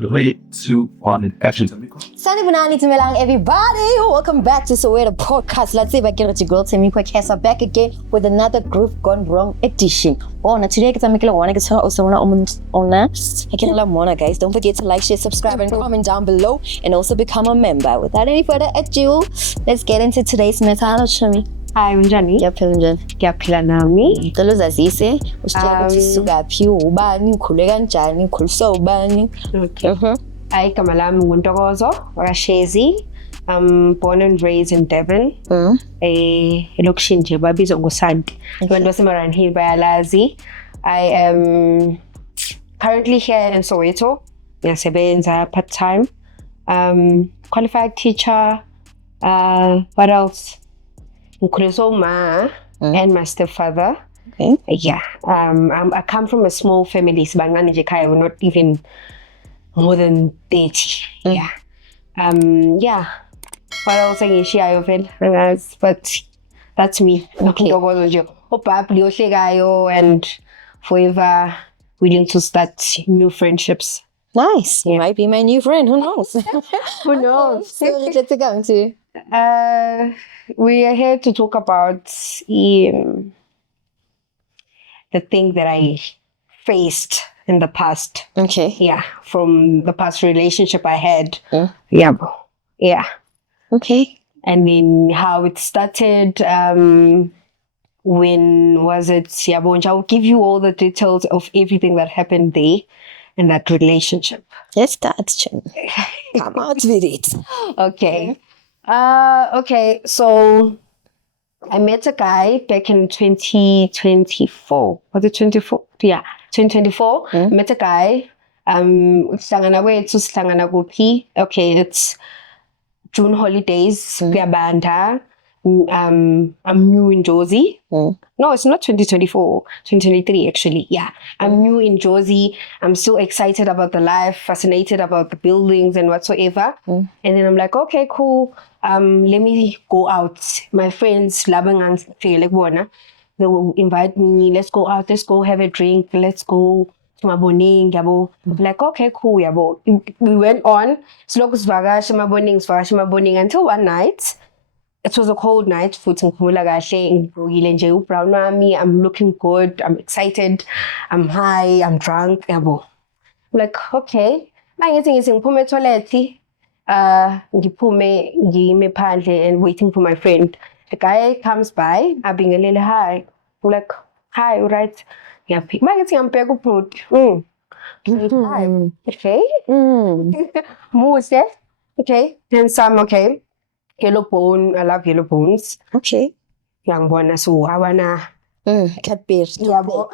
3, 2, 1, action. Sanibonani Dumelang, everybody. Welcome back to Soweto Podcast. Let's see if I get it, your girl Temikwe Kesa back again with another Groove Gone Wrong edition. Now today kita mikila wana kita also wana ona. Again, la mona guys. Don't forget to like, share, subscribe, and comment down below, and also become a member. Without any further ado, let's get into today's matter. Hello, Shami. Hi, unjani? Ngiyaphila njani? Ngiyaphila nami. Ngicela uzazise usitshela ukuthi sukaphi, ubani, ukhule kanjani, ukhuliswa ubani. Okay. Hi, igama lami nguNtokozo Shezi. I'm born and raised in Devon. Elokishini nje babizwa ngoSanti. Abantu baseMarine bayalazi. I am currently here in Soweto. Ngiyasebenza part-time. Qualified teacher. What else? And my stepfather. Okay. Yeah. I come from a small family. Sibangani nje ekhaya, we're not even more than 30. Yeah. Yeah. What else ngishiyayo vele? But that's me. Okay. Ntokozo nje. Obhabhli ohlekayo and forever willing to start new friendships. Nice. You might be my new friend. Who knows? Who knows? So let's go to. We are here to talk about the thing that I faced in the past. Okay. Yeah, from the past relationship I had. Yeah. Yeah. Okay. And then how it started. When was it? Yabo, I'll give you all the details of everything that happened there in that relationship. Let's start. Come out with it. Okay. Okay, so I met a guy back in 2024. Was it 24? Yeah, 2024. Met a guy. Okay, it's June holidays. Kuyabanda. I'm new in Jozi. No, it's not 2024, 2023 actually. Yeah, I'm new in Jozi. I'm so excited about the life, fascinated about the buildings and whatsoever. And then I'm like, okay, cool. Let me go out. My friends, they will invite me. Let's go out. Let's go have a drink. Let's go to Maboning. Yabo. Like, okay, cool. Yabo. We went on. Until one night. It was a cold night. I'm looking good. I'm excited. I'm high. I'm drunk. I'm like, okay. And waiting for my friend. The guy comes by. I'm being a little high. I'm like, hi, all right. Okay. Okay. Then some, okay. Yellow bone, I love yellow bones. Okay. Young one, so I wanna cat beer. Yabo.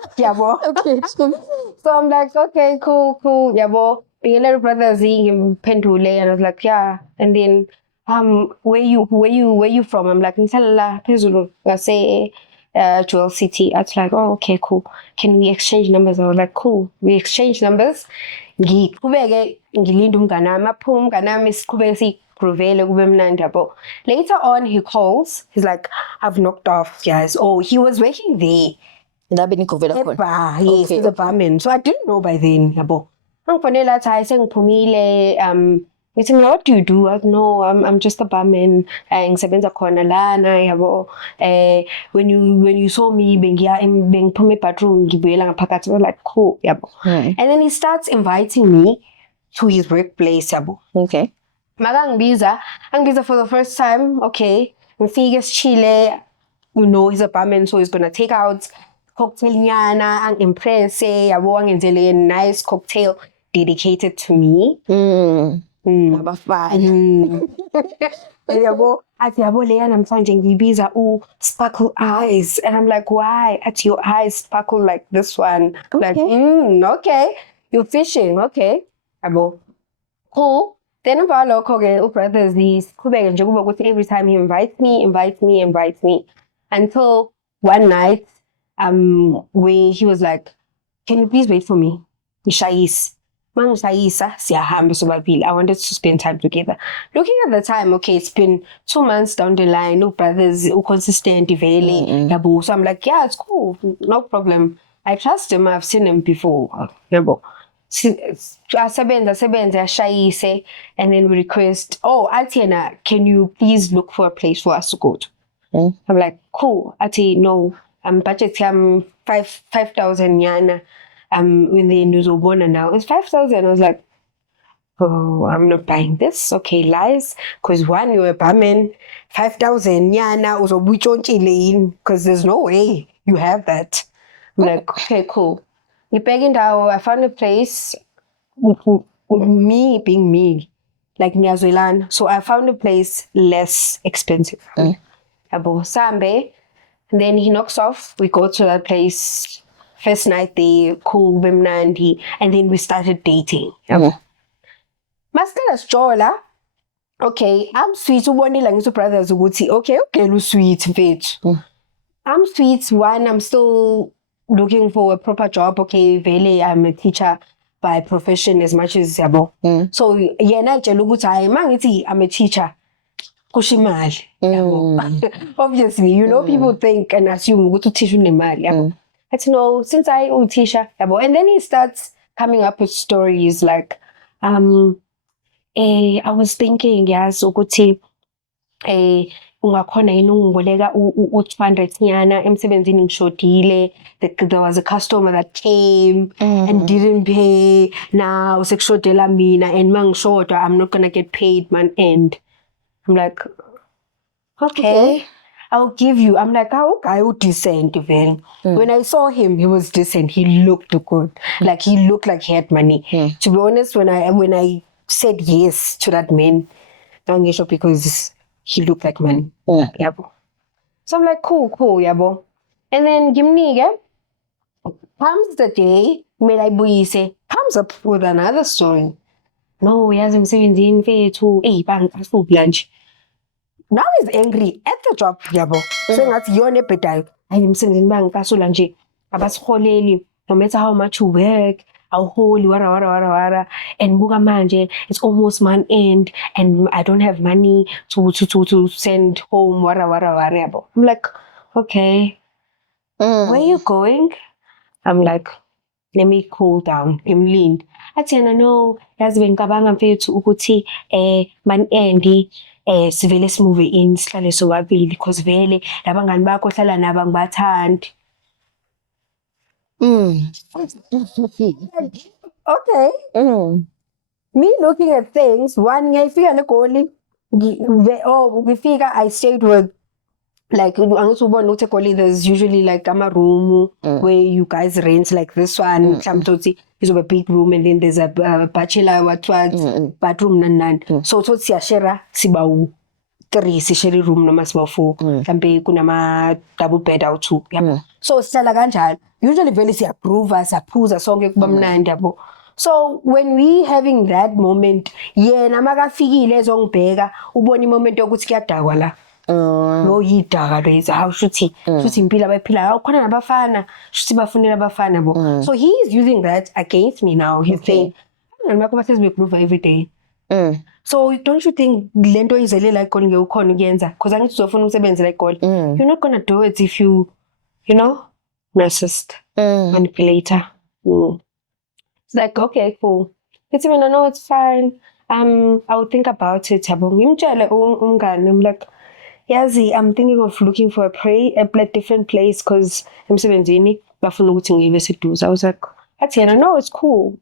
Okay. So I'm like, okay, cool. Yabo. Being a little brother seeing Pendule, and I was like, yeah. And then, where you from? I'm like, Nsala, Pezulu. I say, Jewel City. I was like, oh, okay, cool. Can we exchange numbers? I was like, cool. We exchange numbers. Later on, he calls. He's like, I've knocked off, guys. Oh, he was working there. Yes, he's a barman. So I didn't know by then. What do you do? I no, I'm just a barman. When you saw me being patrol, like cool. And then he starts inviting me to his workplace. Okay. Angbiza for the first time. Okay. Mfiges Chile. You know, he's a barman, so he's gonna take out cocktail nyana and impress. A nice cocktail dedicated to me. Number 5. Sparkle eyes. And I'm like, why? At your eyes sparkle like this one. Okay. Like, okay. You're fishing. Okay. Cool. Then about local brothers, these every time he invites me. Until one night, where he was like, can you please wait for me? I wanted to spend time together. Looking at the time, okay, it's been 2 months down the line, no brothers, consistent, so I'm like, yeah, it's cool, no problem. I trust him, I've seen him before. asebenza ashayise, and then we request, oh, Atiana, can you please look for a place for us to go to? I'm like, cool. Ati, no, budget 5,000 yana. When the Nuzobona now, it's 5,000. I was like, oh, I'm not buying this. Okay, lies. Because one, you're a barman, 5,000 yana, because there's no way you have that. I'm like, okay, cool. I found a place, me being me, like Nyazuelan. So I found a place less expensive. Abo Sambe. And then he knocks off. We go to that place. First night there, cool, Bimnandi. And then we started dating. Maskala Jola. Okay, I'm sweet. Uboni lang so brothers ukuthi okay, lu sweet bitch. I'm sweet. One, I'm still looking for a proper job. Okay, vele, I'm a teacher by profession as much as yabo. So yena itshela ukuthi mangithi I'm a teacher. Kushimali. Obviously, you know, people think and assume ukuthi uthisha unemali yabo. I said, no, since I teacher yabo. And then he starts coming up with stories like I was thinking yes ukuthi ungakhona yini ungiboleka u200 nyana emsebenzini ngishodile. There was a customer that came and didn't pay. Now sekushodela mina and mangishoda I'm not gonna get paid man end. I'm like, okay, I'll give you. I'm like, oh, guy who decent even. When I saw him, he was decent. He looked good. Like he looked like he had money. To be honest, when I said yes to that man, because he looked like money. Yabo. So I'm like, cool, yabo. And then Gimniga comes the day, comes up with another story. No, he hasn't seen the invade to bang food lunch. Now he's angry at the job, yabo. Saying that you're nepetayo. I'm saying bang kaso lunch. Abas holeli. No matter how much you work, how holy wara. And buga manje, it's almost month end, and I don't have money to send home wara yabo. I'm like, okay. Where are you going? I'm like, let me cool down. I'm leaned. Athena no, yazi bengicabanga mfethu ukuthi man endi sivele simove in sihlale sobabili because vele labangani bakho hlala nabo ngibathandi. Okay. Me looking at things, one ngiyafika negoli ngifika I stayed with like there's usually like a room where you guys rent like this one. Is a big room and then there's a bachelor bathroom nan. So siyashare sibawu 3 sishare room noma sibawu 4. Mhlambe kunama double bed out 2. So sihlala kanjalo. Usually vele siyaprove saphuza sonke kuba mnandi yabo. So when we having that moment, yena makafikile ezongibheka ubona imoment yokuthi kuyadakwa la. No yidaka lezi how shuthi impilo abaphila awukhona nabafana shuthi bafunela abafana bo. So he is using that against me now. He's saying ngakho basezwe prove every day. So don't you think lento izele like goli ngeukhona ukuyenza because angithi uzofuna umsebenzi like goli. You're not going to do it if you know narcissist manipulator. It's like okay cool. It's even I know it's fine. I will think about it yabo. Ngimtshele umngane I'm like yazi, I'm thinking of looking for a different place because emsebenzini bafuna ukuthi ngibe seduze. I was like, Athena, no, it's cool.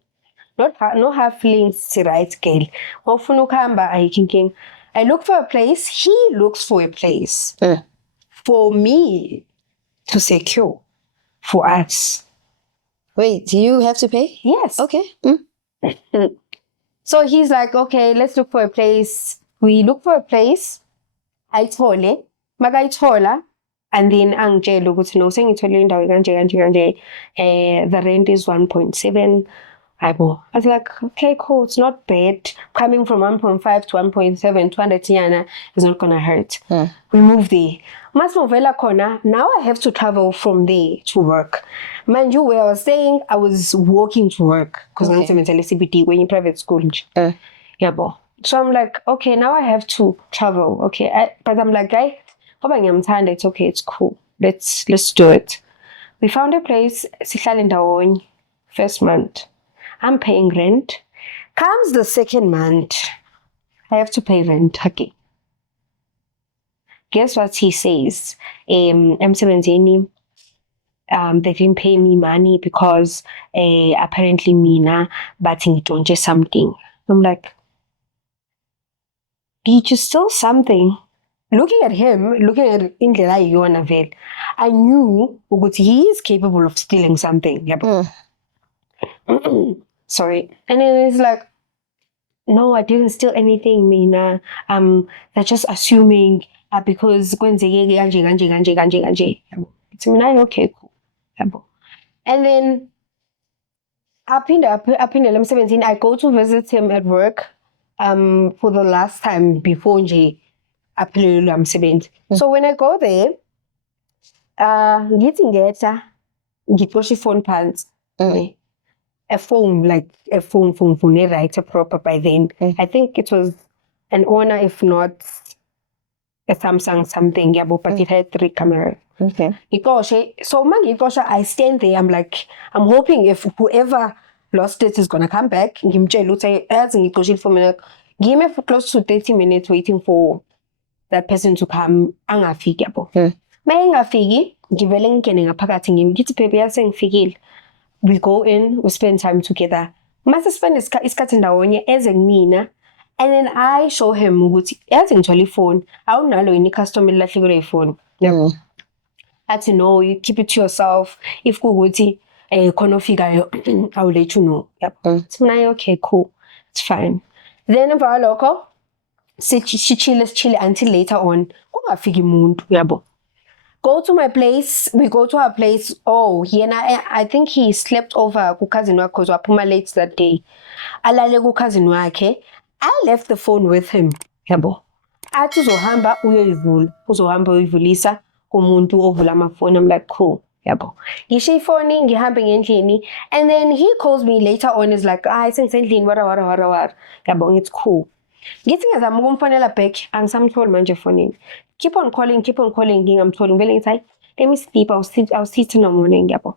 No hard feelings, right, girl. Mawufuna ukuhamba ayikhinking. I look for a place, he looks for a place. For me to secure for us. Wait, do you have to pay? Yes. Okay. So he's like, okay, let's look for a place. We look for a place. Ayithole makayithola and then angitshela ukuthi no sengithole indawo kanje the rent is 1.7 yabo. I was like okay cool, it's not bad. Coming from 1.5 to 1.7 200 yana is not gonna hurt. We move there. Masmovela khona, now I have to travel from there to work. Mind you, where I was staying, I was walking to work because I'm in CBD when in private school. Yabo. So I'm like, okay, now I have to travel. Okay, but I'm like, guys, it's okay, it's cool. Let's do it. We found a place, sihlale ndawonye, first month. I'm paying rent. Comes the second month, I have to pay rent. Okay. Guess what he says? M17, they didn't pay me money because apparently Mina batting don't just something. I'm like, did you steal something? Looking at him, looking at Indlela Yonavel, I knew that he is capable of stealing something. Yep. Sorry. And then it's like, no, I didn't steal anything, Mina. They're just assuming because it's Mina, okay, cool. And then up in M17, I go to visit him at work for the last time before M17. So when I go there, ngitsi phone pants. A phone right proper by then. I think it was an Honor, if not a Samsung something, but it had 3 cameras. Okay. So I stand there, I'm like, I'm hoping if whoever lost it is gonna come back. Give me for close to 30 minutes waiting for that person to come. Angafiki yabo. Mayengafiki, ngivele ngene ngaphakathi ngithi baby yasengifikile. We go in, we spend time together. Mase spend isikhathi ndawonye eze kumina. And then I show him ukuthi yazi ngithola ifone. Awunalo yini customer elahlekile ifone. Athi no, you keep it to yourself. If kukuthi khona ofikayo, I'll let you know. Yep. So now okay, cool. It's fine. Then emva lokho sichile until later on. Kungafiki umuntu, yabo. Go to my place. We go to our place. Oh, I think he slept over cousin wakhe because waphuma late that day. Alale cousin wakhe. I left the phone with him. Yabo. Athi uzohamba uyivulisa kumuntu ovula amafoni. I'm like, cool. Yabo. Ngisho ifoni ngihambe ngendlini, and then he calls me later on, is like, sengisendlini wara. Yabo, it's cool. Ngithi ngizama ukumfonela back, angisamtholi manje efonini. Keep on calling, ngingamtholi. Vele ngithi, let me sleep, I'll see in the morning, yabo.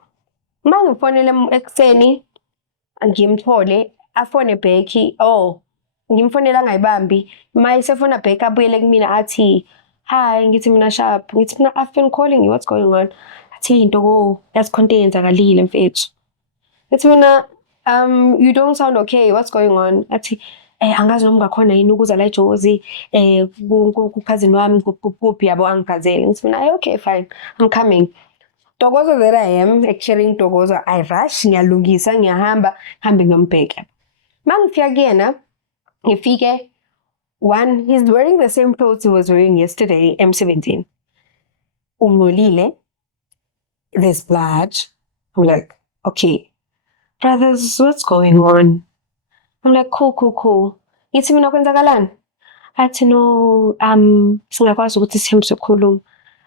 Uma ngifonele ekuseni ngimthole, afone back, ngimfonela ngayibambi. Uma isefona back abuyele kumina athi, hi, ngithi mina sharp. Ngithi mina, I've been calling you, what's going on? Athi into yasikhonto eyenzakalile mfethu. Ngithi mina, you don't sound okay, what's going on? Athi angazi noma ngakhona yini ukuza la eJozi cousin wami kuphi yabo angichazele. Ngithi mina okay fine, I'm coming. Tokozo there I am, actually Tokozo, I rush ngiyalungisa ngiyahamba ngambheka. Mangifika kuyena ngifike, one, he's wearing the same clothes he was wearing yesterday, M17. Ungolile, there's blood. I'm like, okay, brothers, what's going on? I'm like, cool. Ngithi mina kwenzakalani? Athi no, singakwazi ukuthi sihambe sokhuluma.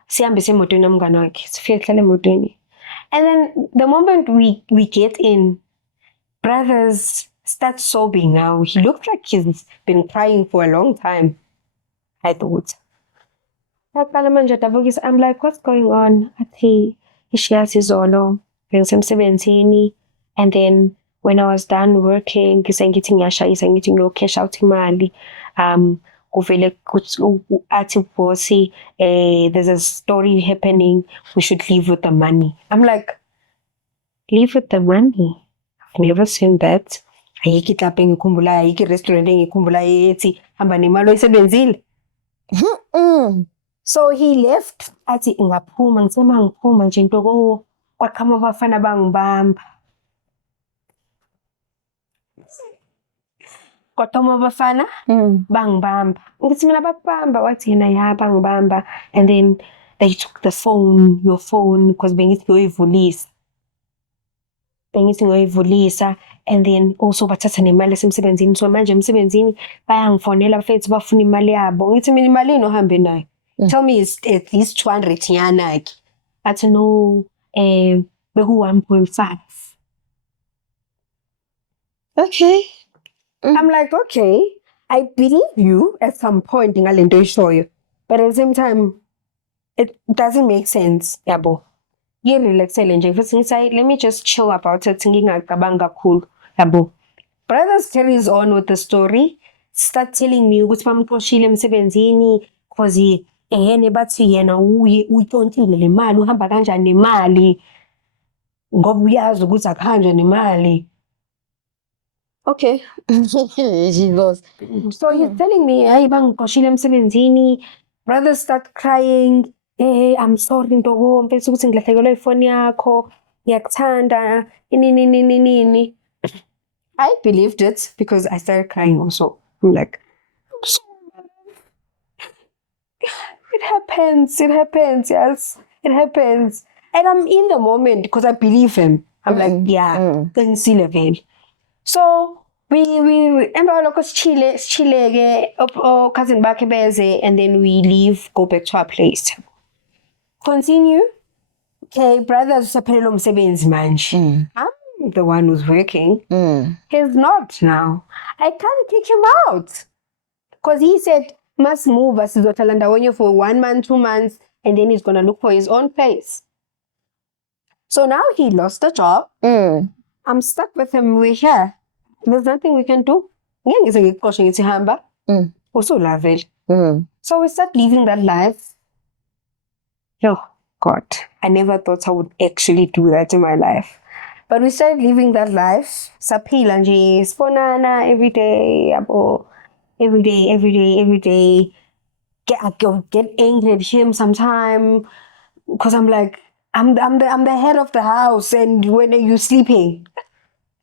Sihambe semotweni namngane wakhe. Sifike hlala emotweni. And then the moment we get in, brothers start sobbing now. He looked like he's been crying for a long time. I thought. I'm like, what's going on? Athi ishiyazi izolo bengisemsebenzini, and then when I was done working, ngithi ngiyashayisa ngithi ngiyocash out imali. Kuvele athi bossy, there's a story happening, we should leave with the money. I'm like, leave with the money? I've never seen that. Ayiki club engikhumbulayo, ayiki restaurant engikhumbulayo ethi hamba nemali oyisebenzile. So he left, athi ngaphuma, ngisema ngiphuma nje into kwaqhama abafana bangibamba. Kwaqhama abafana bangibamba. Ngithi mina bakubamba, wathi yena ya bangibamba. And then they took the phone, your phone, because bengithi ngoyivulisa. And then also bathatha nemali esemsebenzini. So manje emsebenzini bayangifonela bafethu bafuna imali yabo. Ngithi mina imali inohambe nayo. Tell me it's at least 200 nyana. Athi no, beku 1.5. Okay. I'm like, okay, I believe you at some point in ngalento isho you, but at the same time it doesn't make sense. Yabo. Ngirelaxele nje futhi ngithi let me just chill about it ngingacabanga kakhulu. Yabo. Brothers carries on with the story. Start telling me ukuthi bamxoshile emsebenzini cause ehene bathi yena uyitontile le mali uhamba kanjani nemali ngoba uyazi ukuthi akuhanjwa nemali. Okay. She lost. So he's telling me, hey, bangixoshile emsebenzini. Brothers start crying. Hey, I'm sorry ntogo, mfethu ukuthi ngilahlekelwe ifoni yakho. Ngiyakuthanda. Nini. I believed it because I started crying also. I'm like, I'm sorry. It happens, yes. It happens. And I'm in the moment because I believe him. I'm like, yeah, then see level. So we emva lokho sichile ke cousin bakhe beze, and then we leave, go back to our place. Continue. Okay, brothers usaphelele umsebenzi manje. I'm the one who's working. He's not now. I can't kick him out. Because he said, must move asizothala ndawonye for 1 month, 2 months, and then he's gonna look for his own place. So now he lost the job. I'm stuck with him. We're here. There's nothing we can do. So we start living that life. Oh God, I never thought I would actually do that in my life. But we started living that life. Saphila nje, sponana every day, every day. Get angry at him sometime because I'm like, I'm the head of the house, and when are you sleeping?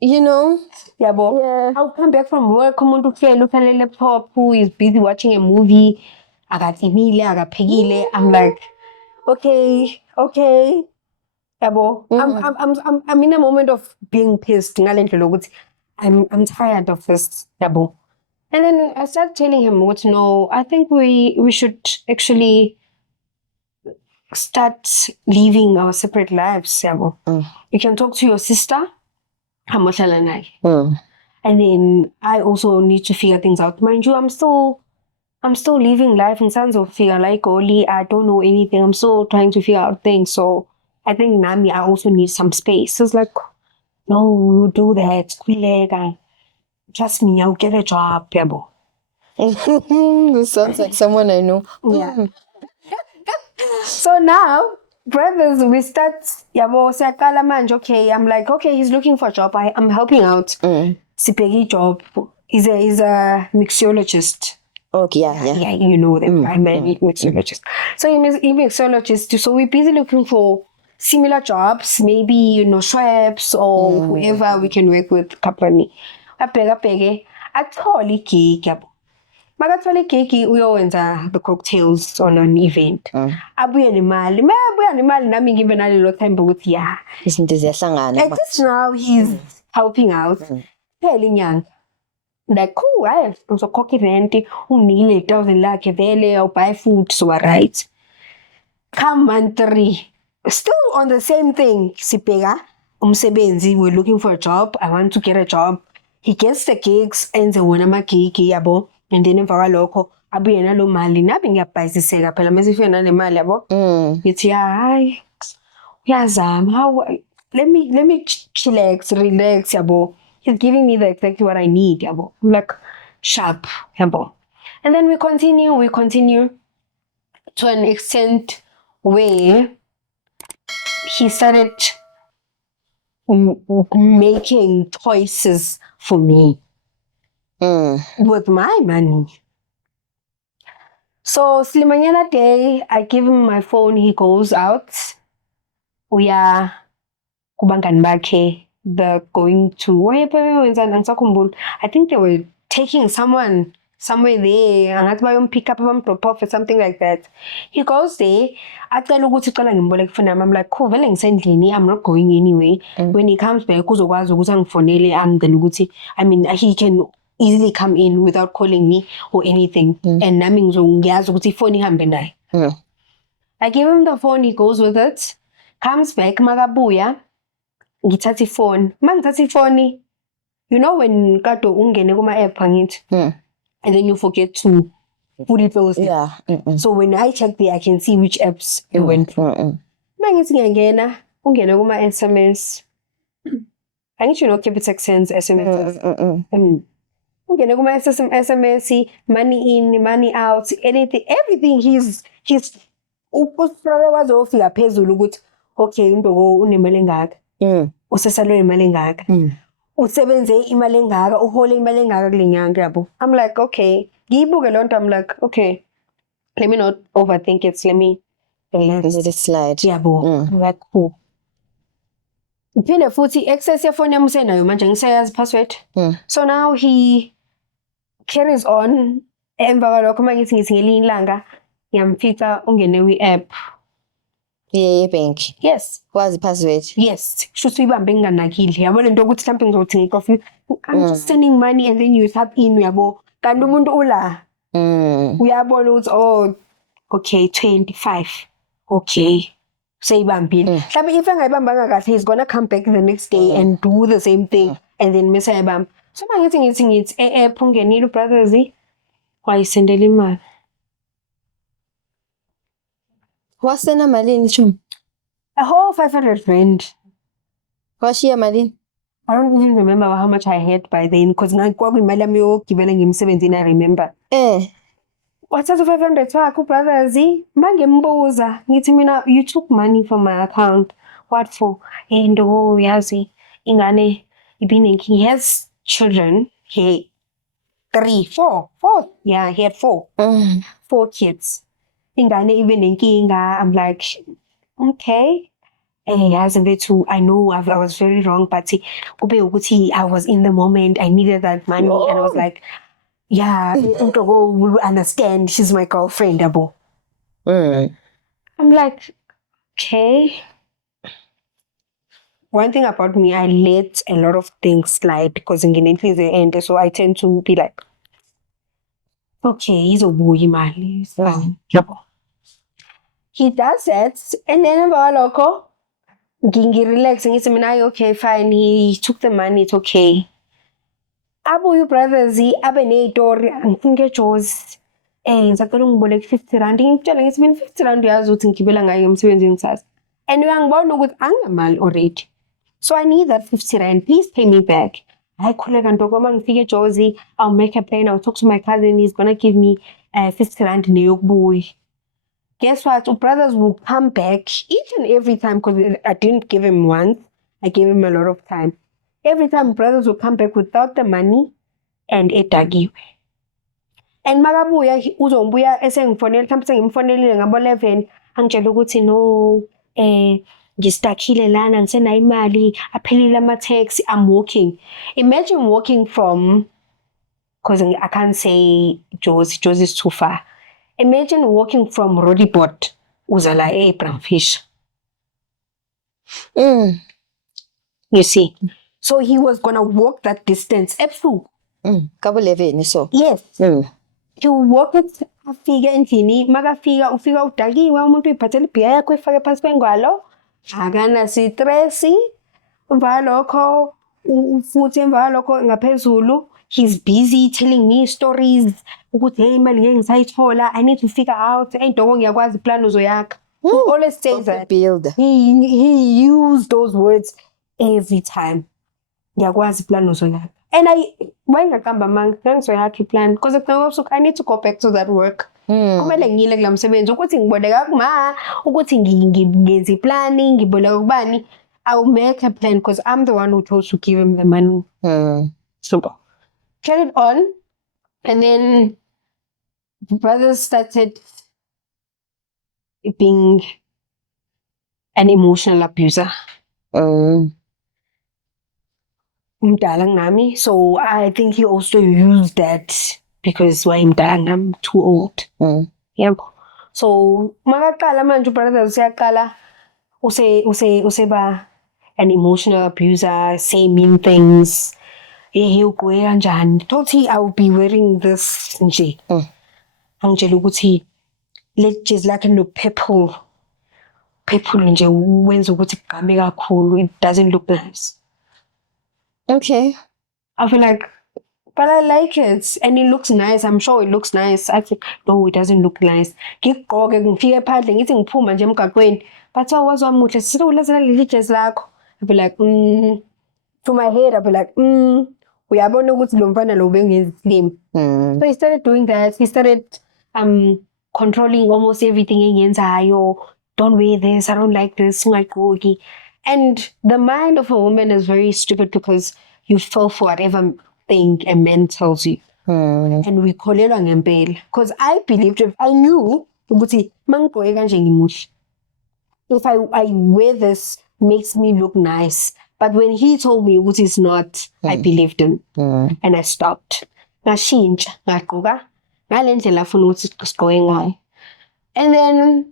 You know? Yeah, I'll come back from work, come on to look at the laptop, who is busy watching a movie. I got Emilia, I got Peggy. I'm like, okay. Yeah, I'm in a moment of being pissed. I'm tired of this. Yeah, and then I started telling him, no, I think we should actually start living our separate lives. You can talk to your sister. And then I also need to figure things out. Mind you, I'm still living life in terms of figure like only I don't know anything. I'm still trying to figure out things. So I think Nami, I also need some space. So it's like, no, we'll do that. Trust me, I'll get a job, Pebo. This sounds like someone I know. Yeah. So now, brothers, we start, okay, I'm like, okay, he's looking for a job. I'm helping out. Sipegi job. He's a mixologist. Okay, yeah. You know them. I'm a mixologist. So he's a mixologist. So we're busy looking for similar jobs, maybe, Schweppes or whoever we can work with company. Apege. Atholi cake. Magatoli cake, we always the cocktails on an event. Abuya nemali nami given a little time, but yeah. Isn't this At this now he's helping out. Telling young. Like, cool, I have so cocky rent, who need 1,000 lakh vele or buy food, so right. Come month 3. Still on the same thing. Sipega, umsebenzi, we're looking for a job. I want to get a job. He gets the cakes and the wanama cake, yabo. And then if I loco, I'll be in a low mali, napping up by the sega, pelamazif and a malabo. It's how let me chillax, relax, yabo. He's giving me exactly what I need, yabo. I'm like, sharp, yabo. And then we continue to an extent where he started making choices for me with my money. So Slimanyana day, I give him my phone, he goes out. We are kubangan bakhe. They're going to I think they were taking someone somewhere there, and pick up drop off or something like that. He goes there. I'm like, cool, I'm not going anyway. When he comes back, I mean, he can easily come in without calling me or anything. And I give him the phone, he goes with it, comes back, magabuya. Ngithatha phone. Mangithatha phone. You know when kato ungene kuma app ngit. And then you forget to put it close. Yeah. So when I check there, I can see which apps you went through. Mangithi ngiyangena, ungene kuma SMS. Angisho no Capitec sends SMS. Ungene kuma SMS, money in, money out, anything, everything he's usifrole wazofika phezulu ukuthi okay uNdoko unemali engaka. Usesalwe imali engaka. Usebenze imali engaka, uhole imali engaka kule nyanga yabo. I'm like, okay. Ngiyibuke lonto, I'm like, okay. Let me not overthink it. Let me Let it slide. yabo. I'm like, cool. Iphinde futhi access yefoni yami usenayo manje ngisayazi password. So now he carries on. Emva kwalokho mangithi ngithi ngelinye ilanga ngiyamfica ungene kwi-app. Yeah, bank. Yes. Wazi password. Yes. Shuthi uyibambe nginganakile. Yabo lento ukuthi mhlawumbe ngizothi ngikofi. I'm just sending money and then you tap in uyabo. Kanti umuntu ula. Uyabona ukuthi oh okay 25. Okay. Sayibambile. Mhlawumbe if engayibambanga kahle he's gonna come back the next day and do the same thing and then mase ayibamba. So mangithi app ungenile ubrothers wayisendela imali. Wasena malini chum? A whole 500 rand. Washiya malini? I don't even remember how much I had by then because kwakuyimali yami yokugibela ngimsebenzini I remember. Wathatha 500 wakho brothers mangembuza ngithi mina you took money from my account. What for? Ndo yazi ingane ibinenki. He has children. He 4. Yeah, he had 4. 4 kids. Ingane ibinenkinga. I'm like, okay. Yazi mfethu, I know I was very wrong, but kube ukuthi I was in the moment. I needed that money and I was like, yeah, Ntogo will understand. She's my girlfriend, abo. I'm like, okay. One thing about me, I let a lot of things slide because nginenhliziyo the end, so I tend to be like, okay, izobuya imali, it's fine. He does that, and then emva kwalokho ngi-relax ngithi mina okay fine, he took the money, it's okay. Abuye brothers abe nezitori angifike Jozi ngisacela ungiboleke 50 rand ngitshela ngithi mina 50 rand uyazi ukuthi ngigibela ngayo emsebenzini kusasa and uyangibona ukuthi anginamali already, so I need that 50 rand, please pay me back. Hayi khuleka Ntoko, mangifike Jozi I'll make a plan, I'll talk to my cousin, he's gonna give me 50 rand neyokubuya. Guess what? Brothers will come back each and every time because I didn't give him once, I gave him a lot of time. Every time brothers will come back without the money and edagiwe. And makabuya uzombuya esengifonela, mhlawumbe sengimfonelile ngabo 11 angitshela ukuthi no ngistuckile lana ngisenayo imali aphelile ama taxi, I'm walking. Imagine walking from, because I can't say Jozi is too far. Imagine walking from Rodiport uzala Abraham Fish. You see. So he was gonna walk that distance. Ebusuku. Kabo 11 so. Yes. You walk it afike endlini, makafika ufika udakiwe umuntu uyiphathela ibhiya yakho efake phansi kwengwalo. Akana stress. Emva lokho futhi emva lokho ngaphezulu he's busy telling me stories ukuthi hey imali ngeke ngisayithola, I need to figure out Ntoko ngiyakwazi plan uzoyakha. He always says that. He used those words every time. Ngiyakwazi plan uzoyakha. And wayengaqamba manga ngizoyakha iplan because I need to go back to that work. Kumele ngiyile kula msebenzi ukuthi ngiboleka kuma ukuthi ngenze iplan ngiboleka kubani. I'll make a plan because I'm the one who chose to give him the money. Super. Carried on, and then brothers started being an emotional abuser. Mdalang nami, so I think he also used that because why mdalang I'm too old. Yeah. So makaqala manje brothers uyaqala useba an emotional abuser, say mean things. He'll go kanjani. Told he I will be wearing this nje. Angitshela ukuthi ledges lakhe no purple nje wenza ukuthi kugame kakhulu. It doesn't look nice. Okay. I feel like, but I like it and it looks nice. I'm sure it looks nice. I think no, it doesn't look nice. Ngigqoke ngifike phandle ngithi ngiphuma nje emgaqweni. But wazwa muhle sithi ulazela leli jazz lakho. I feel like to my head, I'll be like, uyabona ukuthi lo mfana lo bengenzi slim. So he started doing that. He started controlling almost everything engiyenzayo. Don't wear this, I don't like this, ungayigqoki. And the mind of a woman is very stupid because you fall for whatever thing a man tells you. And we kholelwa ngempela. Because I believed, I knew ukuthi mangigqoke kanje ngimuhle. If I wear this, makes me look nice. But when he told me ukuthi it's not, I believed him. And I stopped. Ngashintsha, ngagqoka ngale ndlela afuna ukuthi sigqoke ngayo. And then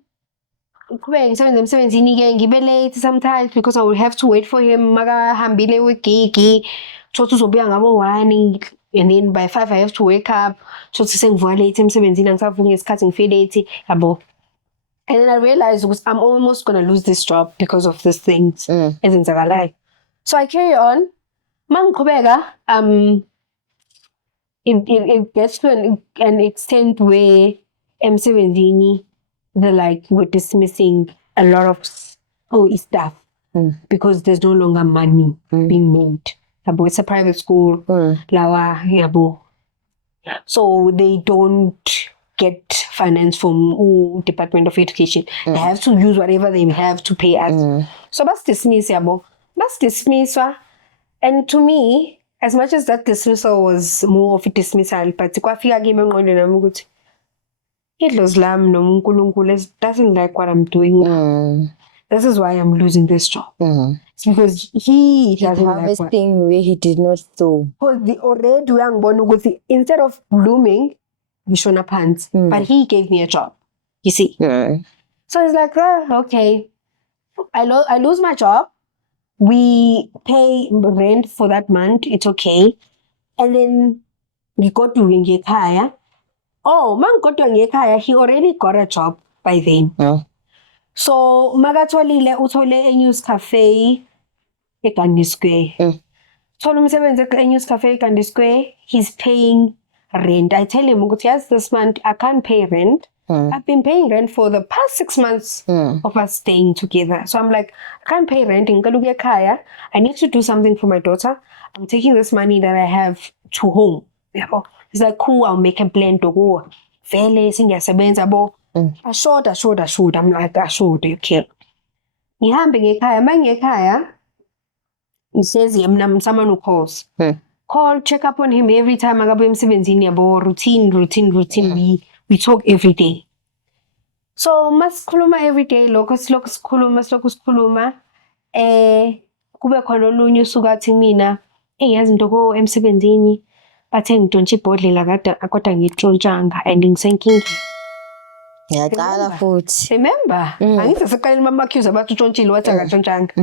kube ngisebenza emsebenzini ke ngibe late sometimes because I would have to wait for him makahambile wegigi thothi uzobuya ngabo 1 and then by 5 I have to wake up thothi sengivuka late emsebenzini angisavuki ngesikhathi ngifike late yabo. And then I realized I'm almost going to lose this job because of these things ezenzakalayo. So I carry on. Mangiqhubeka it gets to an extent where emsebenzini they're like, we're dismissing a lot of stuff because there's no longer money being made. Yabo, it's a private school. Lawa, yabo. So they don't get finance from Department of Education. They have to use whatever they have to pay us. So that's dismiss, yabo. That's dismiss. And to me, as much as that dismissal was more of a dismissal, but kwafika kimi engqondweni nami ukuthi idlozi lami noma uNkulunkulu doesn't like what I'm doing. This is why I'm losing this job. It's because he doesn't like harvesting where he did not sow. Because the already uyangibona ukuthi instead of blooming, ngishona phansi. But he gave me a job. You see? So it's like, okay, I lose my job. We pay rent for that month. It's okay. And then we go to ngekhaya. Oh, mangikodwa ngekhaya, he already got a job by then. So, makatholile uthole e-News Cafe eGandhi Square. Thola umsebenzi e-News Cafe eGandhi Square, he's paying rent. I tell him, yes, this month I can't pay rent. I've been paying rent for the past 6 months of us staying together. So I'm like, I can't pay rent. I need to do something for my daughter. I'm taking this money that I have to home. It's like, cool, I'll make a plan to go. Vele singiyasebenza bo. Ashoda. I'm like, ashoda, you kill. Ngihambe ngekhaya, mangekhaya. Says yena someone who calls. Call, check up on him every time akabuya emsebenzini yabo. Routine. We talk every day. So masikhuluma every day lokho sikhuluma kube khona olunye usuka athi mina yazi into ko emsebenzini bathe ngidontshe ibhodlela kodwa ngitshontshanga and ngisenkingi. Ngiyaqala futhi. Remember? Angithi seqaleni mama accuse abathi utshontshile wathi akatshontshanga.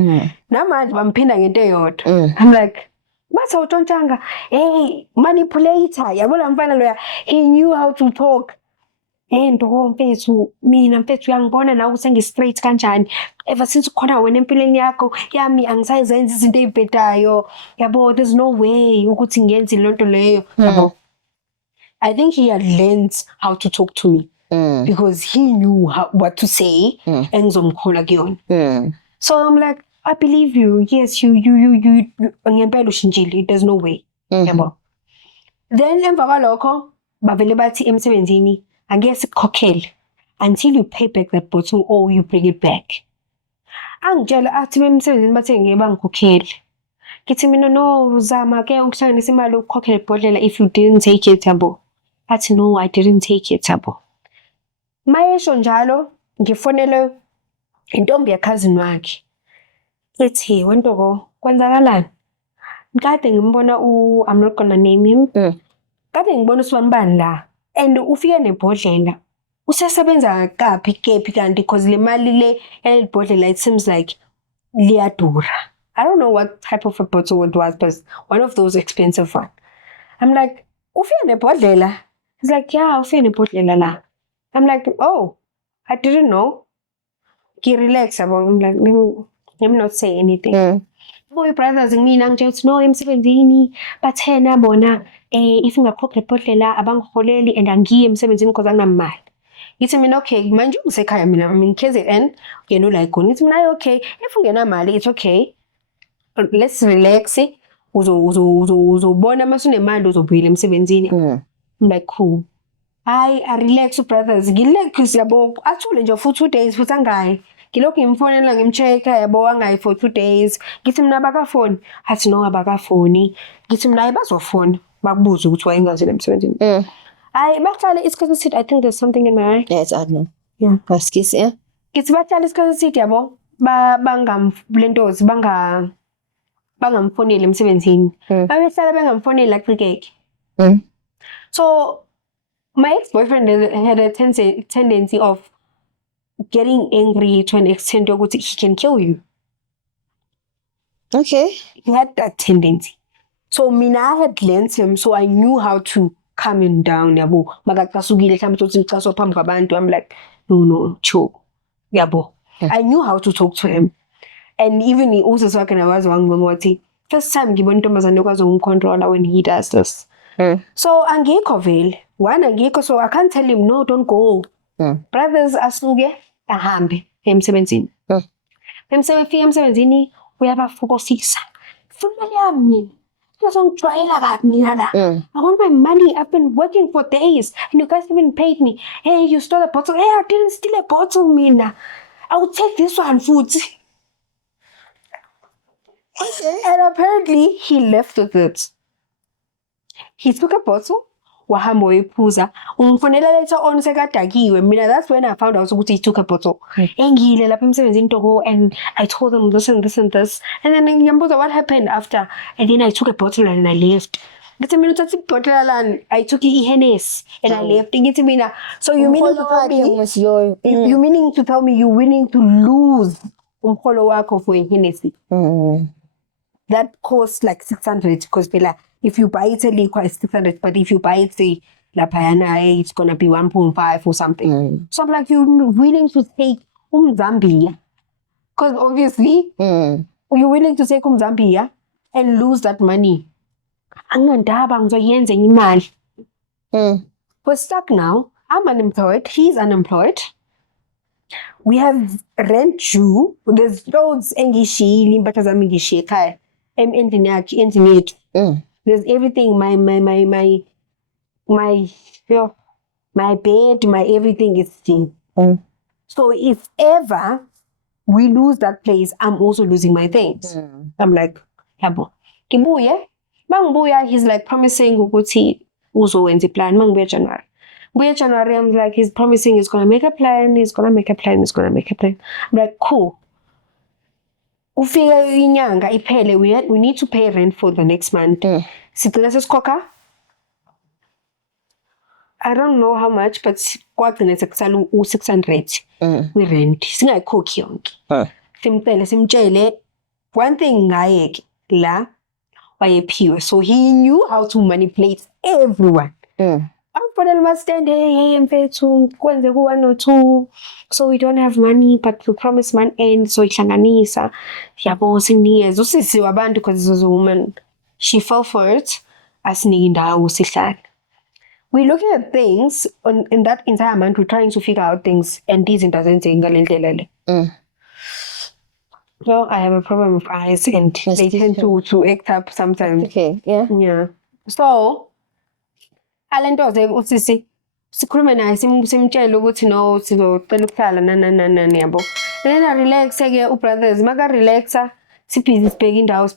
Namanje bamphinda ngento eyodwa. I'm like, batha utshontshanga. Hey, manipulator. Yabona mfana loya, he knew how to talk. Ndo mfethu mina mfethu uyangibona la ukuthi ngi-straight kanjani ever since ukhona wena empilweni yakho yami angisayenza izinto ezibhedayo yabo there's no way ukuthi ngenze lonto leyo yabo. I think he had learned how to talk to me because he knew what to say engizomkhola kuyona. So I'm like, I believe you. Yes, you ngempela ushintshile. There's no way yabo. Then emva kwalokho bavele bathi emsebenzini angeke sikhokhele until you pay back that bottle or you bring it back. Angitshela athi bemsebenzini bathe ngeke bangikhokhele. Ngithi mina no zama ke ukuhlanganisa imali ukukhokhela ibhodlela if you didn't take it yabo. Athi no, I didn't take it yabo. Mayesho njalo ngifonele intombi yakazini wakhe. Ethi wentoko kwenzakalani? Kade ngimbona I'm not gonna name him. Kade ngibona usibanibani la. And ufike nebhodlela usesebenza kaphi kanti because le mali le elibhodlela it seems like liyadura. I don't know what type of a bottle it was, but one of those expensive one. I'm like, ufike nebhodlela? He's like, yeah, ufike nebhodlela la. I'm like, oh, I didn't know. Ki relax about. I'm like, let me not say anything. Boy brothers ngina ngithe no emsebenzini bathena bona if ngakhokhela ibhodlela abangiholeli and angiye emsebenzini because anginamali. Ngithi mina okay manje ngisekhaya mina KZN ngeno la igoni. Ngithi mina okay if ungenamali it's okay. Let's relax. uzobona masunemali uzobuyela emsebenzini. I'm like, cool. I relax brothers. Ngilekho yabo athule nje for 2 days futhi angayi. Ngilokhu ngimfonela ngimcheck yabo angayi for 2 days. Ngithi mina bakafoni. Athi no abakafoni. Ngithi mina bazofona bakubuza ukuthi wayengazile emsebenzini. Hayi bahlale isikhathi eside. I think there's something in my eye. Yes, I know. Yeah. Baskisi, yeah. Ngithi bahlale isikhathi eside yabo lentozi bangamfoneli emsebenzini. Babehlala bengamfoneli laqhikeke. So my ex-boyfriend had a tendency of getting angry to an extent that he can kill you. Okay. He had that tendency. So mina I had learned him, so I knew how to calm him down. Yabo, magakasugile phambi kwabantu. I'm like, no, chill. Yabo. I knew how to talk to him. And even also so I was wrong. First time ngibona intombazane ekwazi ukumcontrola when he does this. So angekho vele. One angekho, so I can't tell him no, don't go. Brothers asuke ahambe emsebenzini. Emsebenzini uyabafokosisa. Family yami. Ngizongijwayela kabi mina la. I want my money. I've been working for days and you guys haven't paid me. Hey, you stole a bottle. Hey, I didn't steal a bottle, mina. I will take this one, food. Okay. And apparently he left with it. He took a bottle, wahamba wayiphuza. Umfonela later on sekadakiwe. Mina, that's when I found out ukuthi he took a bottle. Engile lapha emsebenzini toko, and I told him this and this and this. And then ngiyambuza what happened after. And then I took a bottle and I left. Ngithi mina uthatha ibhotela lana, I took i-Hennessy and I left. Ngithi mina, so you meaning to tell me you meaning to tell me you're willing to lose umholo wakho for a Hennessy? That costs like 600 because if you buy it a liquor it's 600, but if you buy it say La Payana, it's gonna be 1.5 or something. So I'm like, you're willing to take Zambia, because obviously you're willing to take Zambia and lose that money. We're stuck now. I'm unemployed. He's unemployed. We have rent due. There's loads engishili mpaka za mingishika. There's everything. My bed, my everything is still. So if ever we lose that place, I'm also losing my things. I'm like, yabo. Kibuye, mangibuya, he's like promising ukuthi uzowenza plan. Mangibuya January. Buya January, I'm like, he's promising he's gonna make a plan. He's gonna make a plan. He's gonna make a plan. I'm like, cool. Ufika inyanga iphele, we need to pay rent for the next month. Sicela sesikhokha. I don't know how much, but kwagcina sekusala u600 we rent. Singayikhokhi yonke. Simtshele one thing ngaye la wayephiwe. So he knew how to manipulate everyone. Amfonela ma-stand, hey mfethu kwenze ku-1 or 2, so we don't have money but we promise man end, so ihlanganisa yabo sinikeza usisiwe abantu because this woman, she fell for it. Asinike indawo sihlala. We're looking at things in that entire month, we're trying to figure out things, and these doesn't le. So I have a problem with eyes and they tend to act up sometimes. Okay, yeah. So alentoze usisi sikhulume naye simtshela ukuthi no sizocela ukuhlala nani yabo. Then I relax ke ubrothers maka relaxa sibhizi sibheka indawo.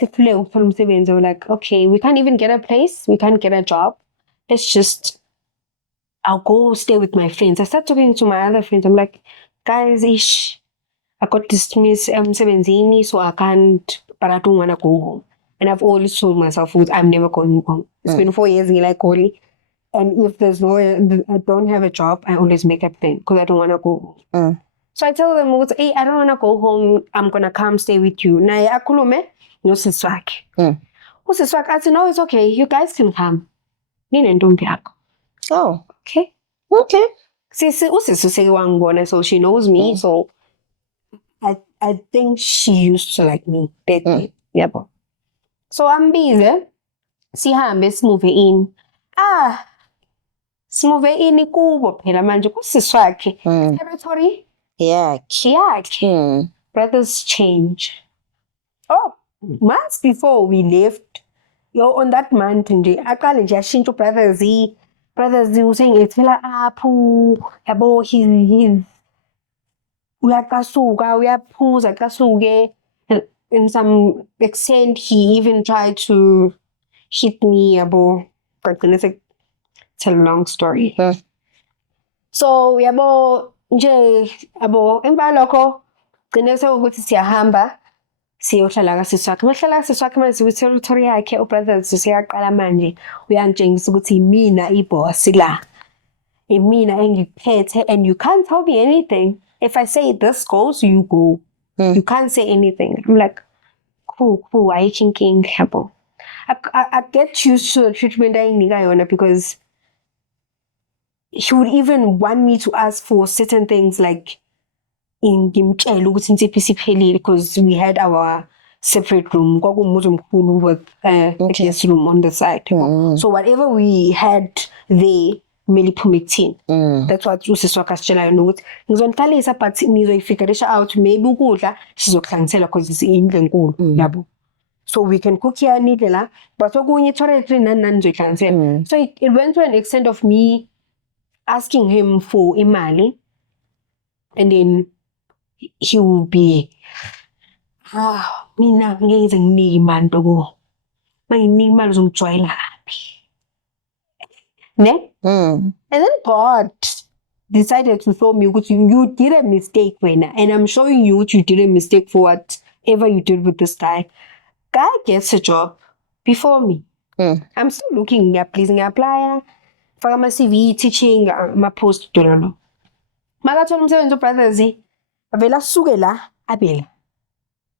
Sifule ukuthola umsebenzi. We're like, okay, we can't even get a place, we can't get a job. I'll go stay with my friends. I start talking to my other friends. I'm like, guys, I got dismissed emsebenzini, so I can't, but I don't want to go home. And I've always told myself, I'm never going home. It's been 4 years in like Koli. And if I don't have a job, I always make a plan because I don't want to go home. So I tell them, hey, I don't want to go home. I'm going to come stay with you. Na akulume, no siswak. Usiswak, I said, no, it's okay. You guys can come. Nina ntombi yakho. Oh, okay. Usisi wangibona, so she knows me. So I think she used to like me. Yebo. So I'm busy. Sihambe simove in. Simove in kubo phela manje kusisi wakhe. Territory. Yeah. Brothers change. Oh, months before we left, on that month nje aqale nje ashintsha brothers usengethela apho yabo he's uyaqasuka uyaphuza qasuke, in some extent he even tried to hit me yabo, gonna tell a long story. So yabo nje yabo emva lokho gcine sekuthi siyahamba siyohlala kasiswakhe mahlala kasiswakhe manje territory yakhe ubrothers siyaqala manje uyangitshengisa ukuthi imina iboss la, imina engiphethe, and you can't tell me anything. If I say this goes, you go. You can't say anything. I'm like, cool, ayikho inkinga yabo. I get used to the treatment ayinika yona because he would even want me to ask for certain things like ngimtshela ukuthi insipho isiphelile, because we had our separate room kwakumuzi omkhulu with a guest room on the side. So whatever we had there kumele iphume ekuthini. That's what usiswakhe asitshela yona ukuthi ngizonihlalisa but nizoyifigureisha out, maybe ukudla sizokuhlanganisela because indlu enkulu yabo, so we can cook here nidle la but okunye toiletry nani nizoyihlanganisela. So it went to an extent of me asking him for imali, and then he will be mina ngeze nginike imali Ntokozo, manginike imali uzongijwayela kabi ne. And then God decided to show me ukuthi you did a mistake wena, and I'm showing you what you did a mistake for whatever you did with this guy gets a job before me. I'm still looking, apply faka ama-CV teaching ama-post dololo makathola umsebenzi ubrothers avela asuke la abela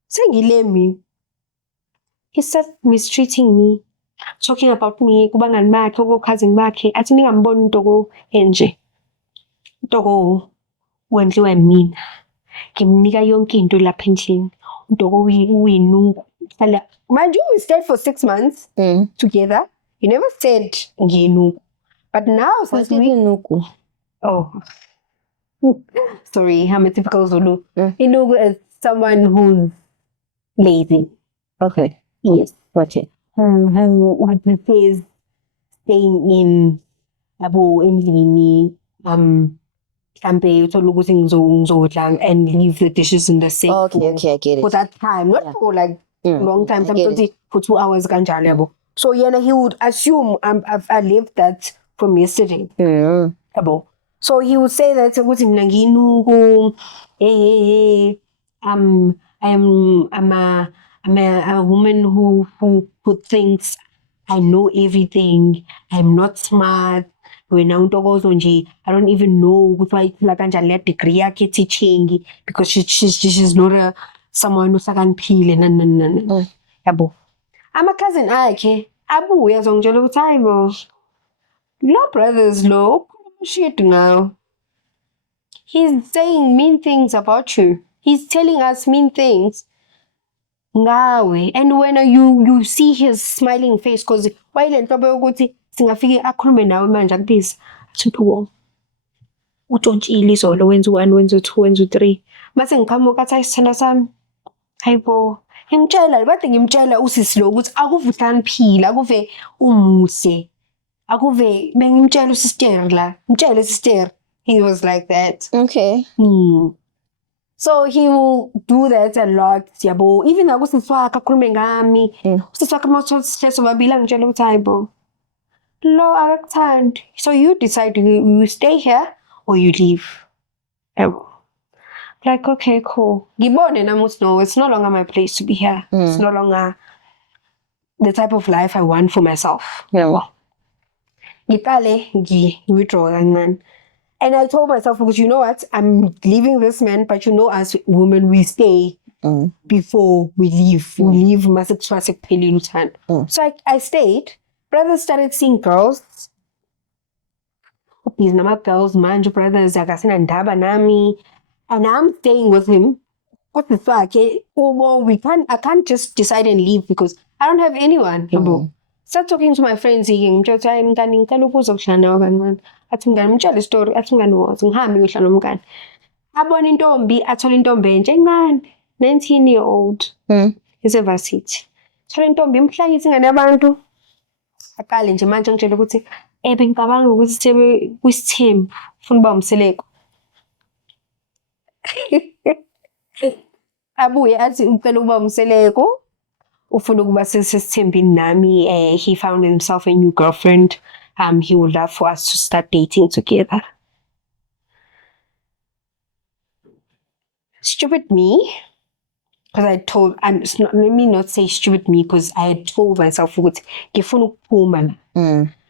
sengile mina. He started mistreating me, talking about me kubangani bakhe cousin bakhe, athi ningamboni Ntokozo enje. Ntokozo wendliwa mina, ngimnika yonke into lapha endlini. Ntokozo uyinuku. Mind you, we stayed for 6 months together. You never said ngiyinuku. But now since Inuku. Oh, sorry, I'm a typical Zulu. Inuku is someone who's lazy. Okay. Yes. Okay. What prefers staying in endlini, mhlambe uthola ukuthi ngizodla and leave the dishes in the sink. Okay, I get it. For that time, not for like long time, for 2 hours kanjalo yabo. So he would assume I lived that from yesterday. Yabo. So he would say that ukuthi mina ngiyinuku, I'm a woman who thinks I know everything. I'm not smart. Wena uNtokozo nje, I don't even know ukuthi wayithola kanjani le degree yakhe teaching, because she's not someone uhlakaniphile nani. Yabo. Ama cousin akhe abuye azongitshela ukuthi hayibo lo brothers lo shit now. He's saying mean things about you. He's telling us mean things. Ngawe, and when you see his smiling face, because wayile ntobe ukuthi singafike akhulume nawe manje akubiza Ntokozo utshontshile izolo wenza u1 wenza u2 wenza u3 mase ngiqhamuka athi ayisithanda sami hayibo ngimtshela kade ngimtshela usisi lo ukuthi akuve uhlaniphile akuve umuhle akuve bengimtshela usister la ngitshele sister. He was like that. Okay. So he will do that a lot yabo, even akusiswakhe akhulume ngami usiswakhe mawuthola stress babila ngitshela ukuthi hayibo lo akakuthandi, so you decide you stay here or you leave. Like, okay, cool. Ngibone nami ukuthi no, it's no longer my place to be here. It's no longer the type of life I want for myself. Ngiqale ngi-withdraw kancane. And I told myself, because you know what, I'm leaving this man, but you know, as women, we stay before we leave. We leave. So I stayed. Brothers started seeing girls. These nama girls, manjo brothers, akasina ndaba nami, and I'm staying with him. What the fuck? I can't just decide and leave because I don't have anyone. Start talking to my friends. Athi mngani mtshela istory, athi mngani woza ngihambe ngihlala nomngani abona intombi athola intombi entsha encane 19-year-old esevarsity. Thola intombi imhlangise ingane yabantu. Aqale nje manje ngitshela ukuthi bengicabanga ukuthi kwisithembu ufuna uba umseleko. Abuye athi ucela ukuba umseleko, ufuna ukuba sesithembini nami. He found himself a new girlfriend. He would love for us to start dating together. Stupid me, because let me not say stupid me, because I had told myself ukuthi ngifuna ukuphuma.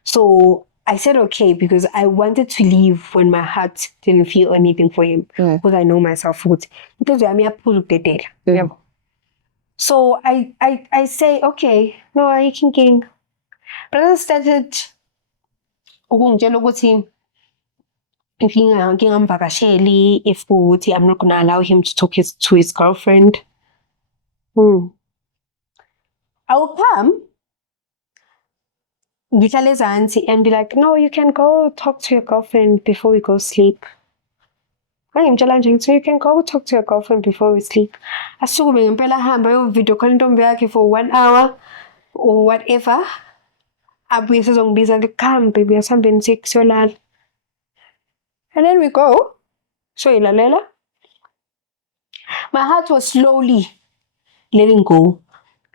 So I said okay, because I wanted to leave when my heart didn't feel anything for him, because I know myself ukuthi inhliziyo yami iyaphuza ukudedela. So I say okay, no, ayikho inkinga. But I started ukungitshela ukuthi if ngingamvakasheli, if ukuthi I'm not gonna allow him to talk to his girlfriend. I will come, ngihlale ezansi and be like, no, you can go talk to your girlfriend before we go sleep. Ngimtshela nje ngithi you can go talk to your girlfriend before we sleep. Asukume ngempela ahambe ayo-video call intombi yakhe for 1 hour or whatever. Abuye sezongibiza ngithi come baby, asihambeni siyolala. And then we go. So ilalela. My heart was slowly letting go.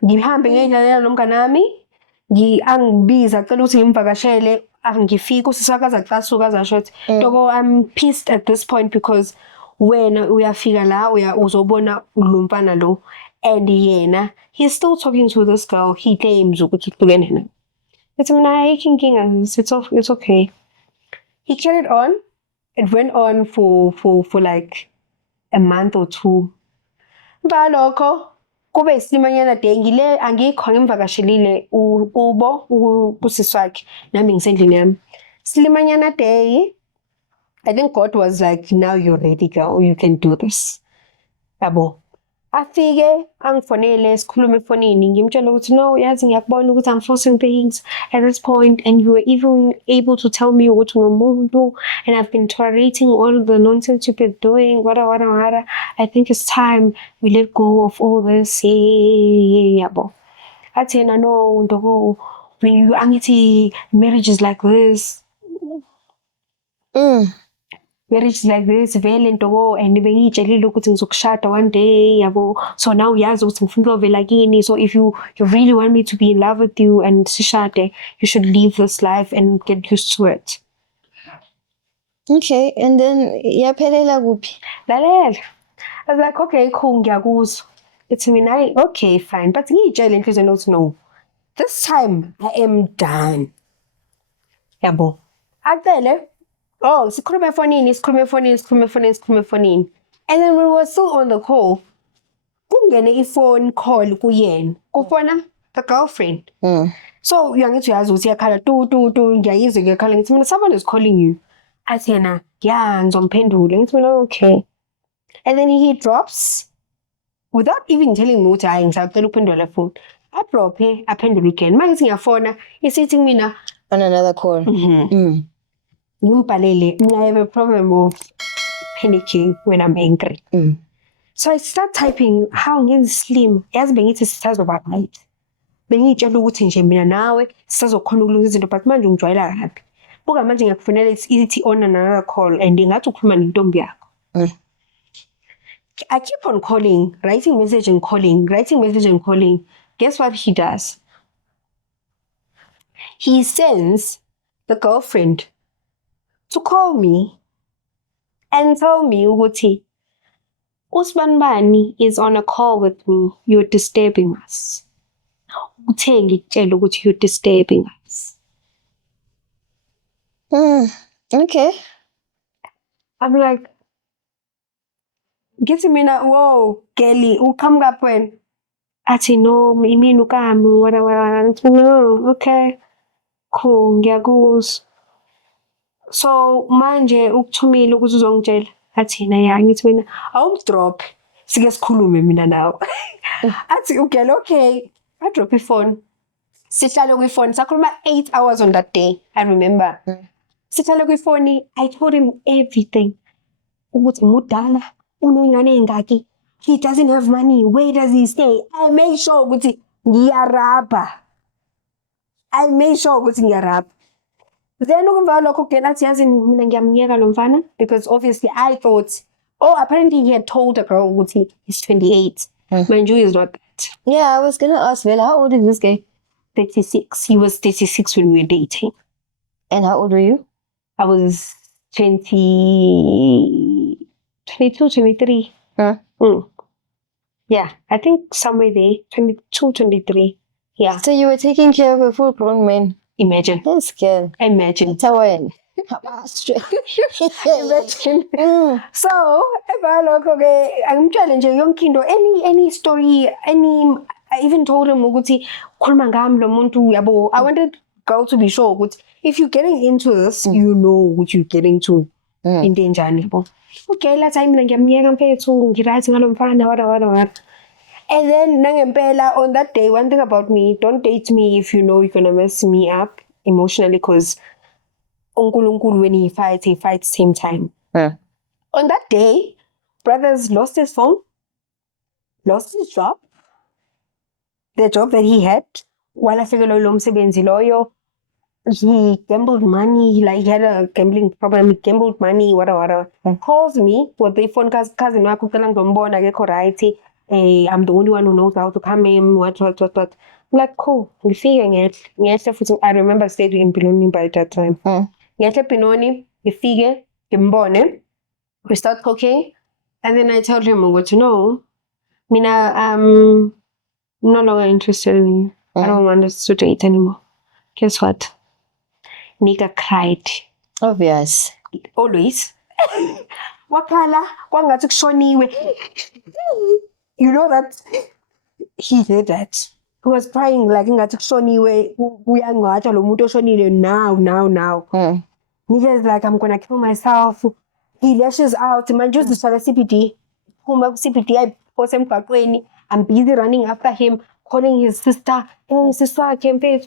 Ngihambe ngiyidlalela nomngane wami, angibiza acela ukuthi ngimvakashele, angifika usisakaza casuka azashothi Toko, I'm pissed at this point because wena uyafika la uzobona lo mfana lo, and yena he's still talking to this girl. He claims ukuthi uhlukene naye. It's mina ayikho inkinga, it's okay. He carried on. It went on for like a month or 2. Ngalokho kube isimanyana day ngile angikho ngimvakashelile ubo usisi wakhe nami ngisendlini yami. Silimanyana day, I think God was like, now you're ready girl, you can do this. Yabo. Afike angifonele sikhulume efonini ngimtshela ukuthi no, yazi ngiyakubona ukuthi I'm forcing things at this point, and you were even able to tell me ukuthi ngumuntu, and I've been tolerating all the nonsense you've been doing, wada. I think it's time we let go of all this. Yabo. Athi yena no Ntobo, angithi marriage is like this. Marriage like this, vele Ntobo, and bengiyitshelile ukuthi ngizokushada one day, yabo. So now uyazi ukuthi ngifuna ukuvela kini. So if you really want me to be in love with you and sishade, you should leave this life and get used to it. Okay, and then yaphelela kuphi? Lalela. I was like, okay, cool, ngiyakuzwa. It's mina, okay, fine. But ngiyitshele inhliziyo ukuthi no, this time I am done. Yabo. Acele. Oh, sikhulume efonini. And then we were still on the call. Kungene phone call kuyena. Kufona the girlfriend. So uyangithi uyazi ukuthi yakhala tu ngiyayizwa ngiyakhala ngithi mina someone is calling you. Athi yena, yeah, ngizomphendula. Ngithi mina okay. And then he drops without even telling me ukuthi hayi ngisacela ukuphendula phone. I drop aphendula again. Manje ngiyafona isithi mina On another call. I have a problem of panicking when I'm angry. So I start typing how ngenza slim. Yazi bengithi sisazoba right. Bengitshela ukuthi nje mina nawe sisazokhona ukulungisa izinto, but manje ungijwayela kabi. Buka manje ngiyakufunela ithi on another call and ngathi ukhuluma nentombi yakho. I keep on calling, writing message and calling. Guess what he does? He sends the girlfriend to call me and tell me ukuthi Usman Bani is on a call with me. You're disturbing us. Uthe ngikutshela ukuthi you're disturbing us. Okay. I'm like, ngithi mina, whoa, Kelly, uqhamuka wena? Athi no, imini ukami, whatever. No, okay. Cool, ngiyakuzwa. So manje ukuthumile ukuthi uzongitshela. Athi na ya ngithi mina awumdrop. Sike sikhulume mina nawe. Athi okay. I drop phone. Sihlale kwi-phone. Sakhuluma 8 hours on that day. I remember. Sihlale kwi-phone. I told him everything. Ukuthi mudala, unengane engaki, he doesn't have money. Where does he stay? I make sure ukuthi ngiyarabha. I make sure ukuthi ngiyarabha. Then ukumva lokho ke lathi yazi mina ngiyamnyeka lo mfana because obviously I thought, apparently he had told a girl ukuthi he's 28. Mind you, he's not that. Yeah, I was gonna ask, Vela, how old is this guy? 36. He was 36 when we were dating. And how old were you? I was 22, 23. Huh? Yeah, I think somewhere there. 22, 23. Yeah. So you were taking care of a full-grown man. Imagine. Yes, girl. Imagine. Imagine. Imagine. So, I'm challenging young kindo. Any story, I even told him, ukuthi, "Khuluma ngami lo muntu yabo." I wanted girl to be sure that if you're getting into this, you know what you're getting to in danger. Okay, last time ngiyamnyeka mfethu ngirathi ngalo mfana wada. And then nangempela on that day, one thing about me, don't date me if you know you're gonna mess me up emotionally, because unkulunkulu when he fights same time. On that day, brothers lost his phone, lost his job, the job that he had. While I figured out msebenzi loyo, he gambled money, like he had a gambling problem, he gambled money, whatever. Calls me with the phone cousin wakho kala ngombona akekho right. I'm the only one who knows how to come in, what. I'm like, cool. I remember staying in Pinoni by that time. Pinoni, we start cooking, and then I told him what to know. Mina, I'm no longer interested in you. I don't want us to date anymore. Guess what? Nika cried. Obvious. Always. Wakala, kwangathi kushoniwe. You know that he did that. He was crying like ngathi kushoniwe uyangatsha lo muntu oshonile now. Niggas like, I'm gonna kill myself. He lashes out. Man just the CPD. CPD I post him emgaqweni. I'm busy running after him, calling his sister. Hey, sister came face.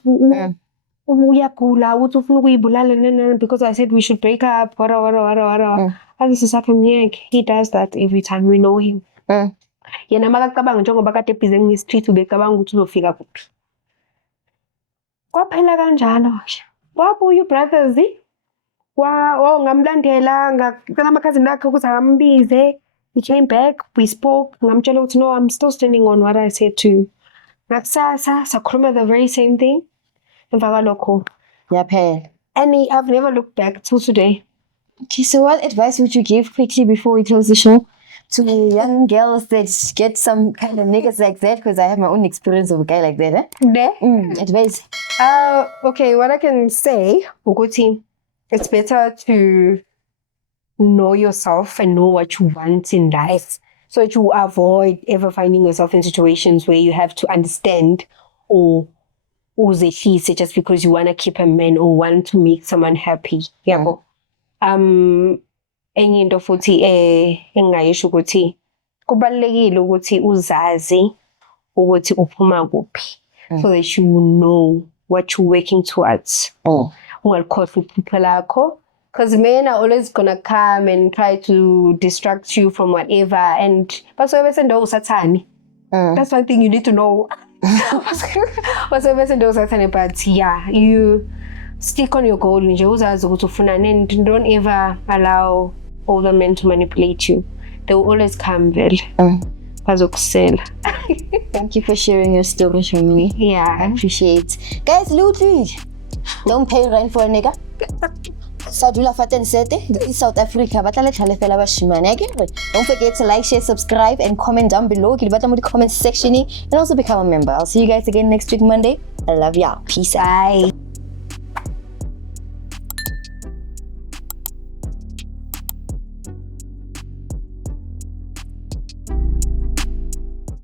Uyagula uthi ufuna ukuyibulala because I said we should break up. He does that every time we know him. Yena makacabanga njengoba kade ebhize ngistreet ubecabanga ukuthi uzofika kuphi. Kwaphela kanjalo. Wabuya brothers ngamlandela ngacela amakhazini akhe ukuthi akambize. He came back, we spoke, ngamtshela ukuthi no, I'm still standing on what I said to you. Ngakusasa sakhuluma the very same thing. Emva kwalokho yaphela. And I've never looked back till today. Okay, so what advice would you give quickly before we close the show to young girls that get some kind of niggas like that? Because I have my own experience of a guy like that. Advice. Okay, what I can say, ukuthi, it's better to know yourself and know what you want in life, so that you avoid ever finding yourself in situations where you have to understand or uzehlise just because you want to keep a man or want to make someone happy. Yabo. Enye into futhi engayisho ukuthi kubalekile ukuthi uzazi ukuthi uphuma kuphi, so that you know what you're working towards. Ungakhohlwa iphupho lakho, because men are always gonna come and try to distract you from whatever, and that's one thing you need to know. But yeah, you stick on your goal and don't ever allow older men to manipulate you. They will always come well. Thank you for sharing your story with me. Yeah, I appreciate. Guys, don't pay rent for a nigga. Sadula Faten Sete, South Africa, but don't forget to like, share, subscribe, and comment down below. Get bottom of the comment section and also become a member. I'll see you guys again next week, Monday. I love y'all. Peace out. bye.